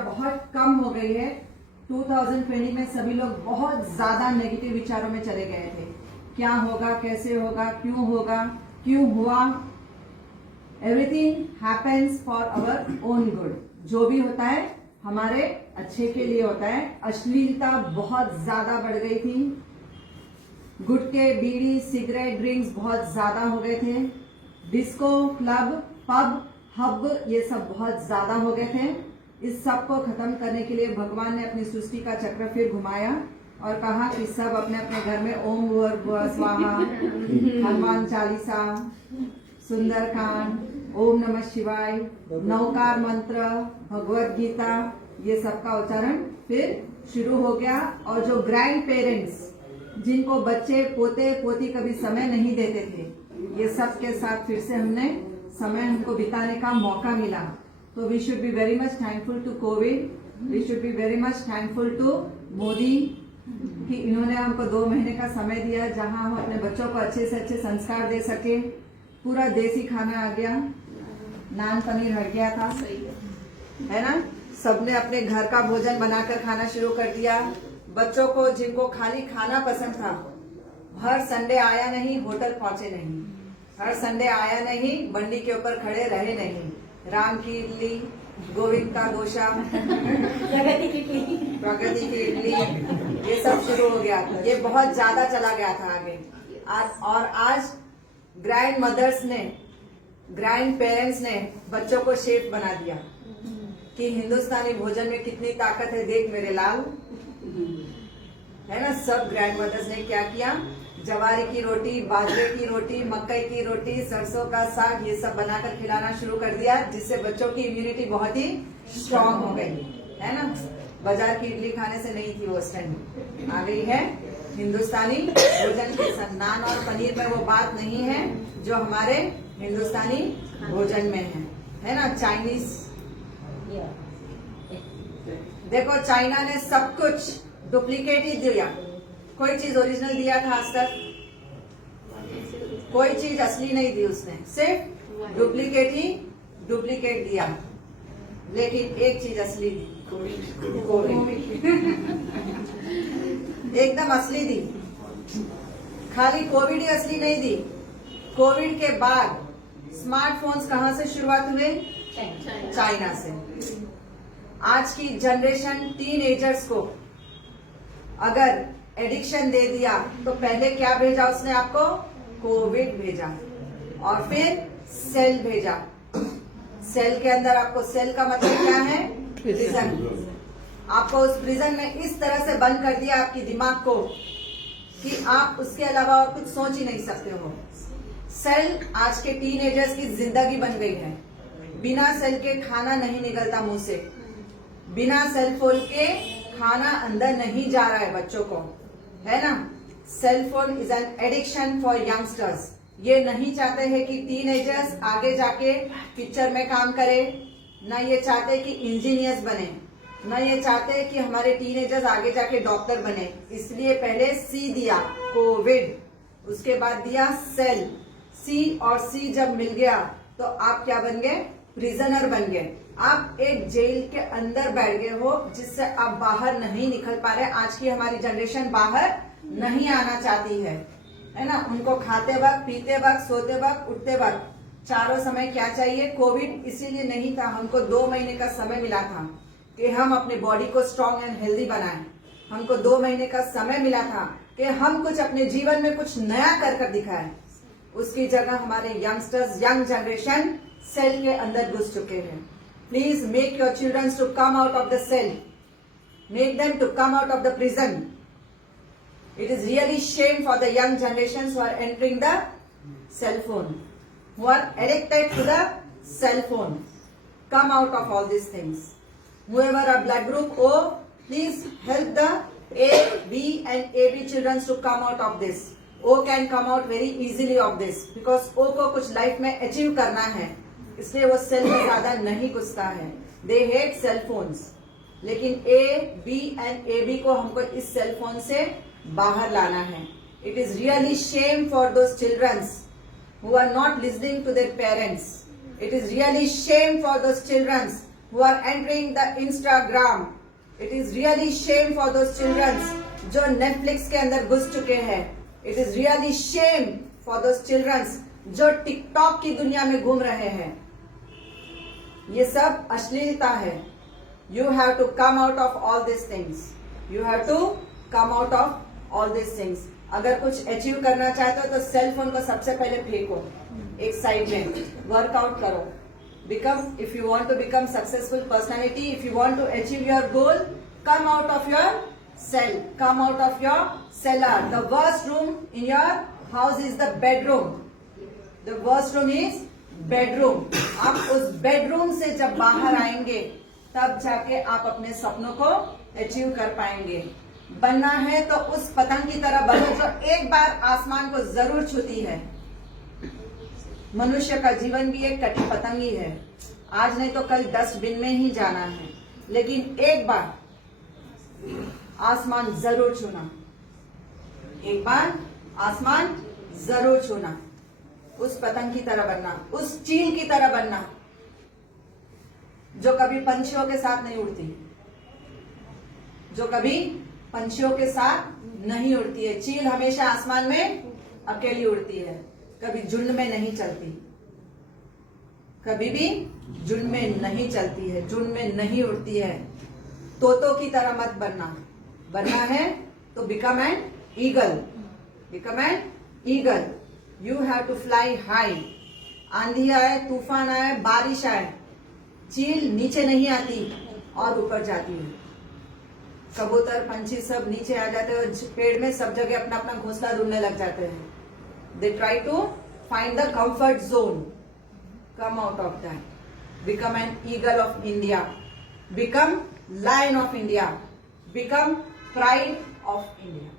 बहुत कम हो गई है। 2020 में सभी लोग बहुत ज्यादा नेगेटिव विचारों में चले गए थे। क्या होगा, कैसे होगा, क्यों हुआ। Everything happens for our own good. जो भी होता है हमारे अच्छे के लिए होता है। अश्लीलता बहुत ज्यादा बढ़ गई थी। गुटखे, बीड़ी, सिगरेट, ड्रिंक्स बहुत ज्यादा हो गए थे। डिस्को, क्लब, पब, हब ये सब बहुत ज्यादा हो गए थे। इस सब को खत्म करने के लिए भगवान ने अपनी सृष्टि का चक्र फिर घुमाया और कहा कि सब अपने अपने घर में ओम भूर्भुवः स्वाहा, हनुमान चालीसा, सुंदरकांड, ओम नमः शिवाय, नवकार मंत्र, भगवत गीता, ये सब का उच्चारण फिर शुरू हो गया। और जो ग्रैंड पेरेंट्स जिनको बच्चे, पोते, पोती कभी समय नहीं देते थे, ये सब के साथ फिर से हमने समय हमको बिताने का मौका मिला। तो we should be very much thankful to COVID. We should be very much thankful to Modi कि इन्होंने हमको 2 महीने का समय दिया जहां हम अपने बच्चों को अच्छे से अच्छे संस्कार दे सके। पूरा देसी खाना आ गया, नान पनीर हट गया था, है ना। सबने अपने घर का भोजन बनाकर खाना शुरू कर दिया। बच्चों को जिनको खाली खाना पसंद था, हर संडे आया नहीं, होटल पहुंचे नहीं, हर संडे आया नहीं, बंडी के ऊपर खड़े रहे नहीं। राम की इडली, गोविंद का डोसा, प्रगति की इडली, ये सब शुरू हो गया था। ये बहुत ज्यादा चला गया था आगे। आज ग्रैंड मदर्स ने, ग्रैंड पेरेंट्स ने बच्चों को शेफ बना दिया कि हिंदुस्तानी भोजन में कितनी ताकत है, देख मेरे लाल, है ना। सब ग्रैंड मदर्स ने क्या किया, जवारी की रोटी, बाजरे की रोटी, मकई की रोटी, सरसों का साग, ये सब बनाकर खिलाना शुरू कर दिया, जिससे बच्चों की इम्यूनिटी बहुत ही स्ट्रांग हो गई, है ना। बाजार की इडली खाने से नहीं थी वो उस टाइम, आ गई है हिंदुस्तानी भोजन के साथ। नान और पनीर में वो बात नहीं है जो हमारे हिंदुस्तानी भोजन में है ना। चाइनीज, देखो चाइना ने सब कुछ डुप्लीकेट ही दिया, कोई चीज ओरिजिनल दिया था आज तक? कोई चीज असली नहीं दी उसने, सिर्फ डुप्लीकेट दिया। लेकिन एक चीज असली दी, कोविड एकदम असली दी। खाली कोविड ही असली नहीं दी। कोविड के बाद स्मार्टफोन्स कहां से शुरुआत हुए? चाइना से। आज की जनरेशन टीनएजर्स को अगर एडिक्शन दे दिया तो पहले क्या भेजा उसने आपको? कोविड भेजा, और फिर सेल भेजा। सेल के अंदर आपको, सेल का मतलब क्या है? प्रिजन। आपको उस प्रिजन में इस तरह से बंद कर दिया आपकी दिमाग को कि आप उसके अलावा और कुछ सोच ही नहीं सकते हो। सेल आज के टीनएजर्स की जिंदगी बन गई है। बिना सेल के खाना नहीं निकलता मुंह से, बिना सेल फोन के खाना अंदर नहीं जा रहा है बच्चों को, है ना। Cell phone is an addiction for youngsters. ये नहीं चाहते हैं कि टीनएजर्स आगे जाके पिक्चर में काम करे, ना ये चाहते कि इंजीनियर्स बने, ना ये चाहते कि हमारे टीनएजर्स आगे जाके डॉक्टर बने। इसलिए पहले सी दिया, कोविड, उसके बाद दिया सेल। सी और सी जब मिल गया तो आप क्या बन गए? प्रिजनर बन गए। आप एक जेल के अंदर बैठ गए हो जिससे आप बाहर नहीं निकल पा रहे। आज की हमारी जनरेशन बाहर नहीं आना चाहती है ना। उनको खाते वक्त, पीते वक्त, सोते वक्त, उठते वक्त चारों समय क्या चाहिए? कोविड इसीलिए नहीं था, हमको 2 महीने का समय मिला था कि हम अपने बॉडी को स्ट्रांग एंड हेल्दी बनाएं। हमको 2 महीने का समय मिला था कि हम कुछ अपने जीवन में कुछ नया कर दिखाएं। उसकी जगह हमारे यंगस्टर्स, यंग जनरेशन सेल के अंदर घुस चुके हैं। Please make your children to come out of the cell. Make them to come out of the prison. It is really shame for the young generations who are entering the cell phone, who are addicted to the cell phone. Come out of all these things. Whoever are blood group O, please help the A, B and AB children to come out of this. O can come out very easily of this because O को कुछ life में achieve करना है, इसलिए वो cell में ज्यादा नहीं घुसता है। They hate cell phones. लेकिन A, B and A B को हमको इस सेल फोन से बाहर लाना है। It is really shame for those childrens who are not listening to their parents. It is really shame for those childrens who are entering the Instagram. It is really shame for those children जो Netflix के अंदर घुस चुके हैं. It is really shame for those children जो TikTok की दुनिया में घूम रहे हैं. ये सब अश्लीलता है. You have to come out of all these things. You have to come out of all these things. अगर कुछ अचीव करना चाहते हो तो सेल फोन को सबसे पहले फेंको एक साइड में. वर्कआउट करो. Become, if you want to become successful personality, if you want to achieve your goal, come out of your cell, come out of your cellar. The worst room in your house is the bedroom. The worst room is bedroom. आप उस bedroom से जब बाहर आएंगे तब जाके आप अपने सपनों को अचीव कर पाएंगे. बनना है तो उस पतंग की तरह बनो जो एक बार आसमान को जरूर छूती है. मनुष्य का जीवन भी एक कटी पतंग ही है. आज नहीं तो कल डस्टबिन में ही जाना है, लेकिन एक बार आसमान जरूर छूना. एक बार आसमान जरूर छूना. उस पतंग की तरह बनना, उस चील की तरह बनना जो कभी पंछियों के साथ नहीं उड़ती, जो कभी पंछियों के साथ नहीं उड़ती है. चील हमेशा आसमान में अकेली उड़ती है, कभी झुंड में नहीं चलती. कभी भी झुंड में नहीं चलती है, झुंड में नहीं उड़ती है. तोतों की तरह मत बनना. बनना है तो become an eagle. Become an eagle. You have to fly high. आंधी आए, तूफान आए, बारिश आए, चील नीचे नहीं आती और ऊपर जाती है. कबूतर, पंछी सब नीचे आ जाते हैं और पेड़ में सब जगह अपना अपना घोंसला ढूंढने लग जाते हैं. They try to find the comfort zone. Come out of that. Become an eagle of India. Become lion of India. Become pride of India.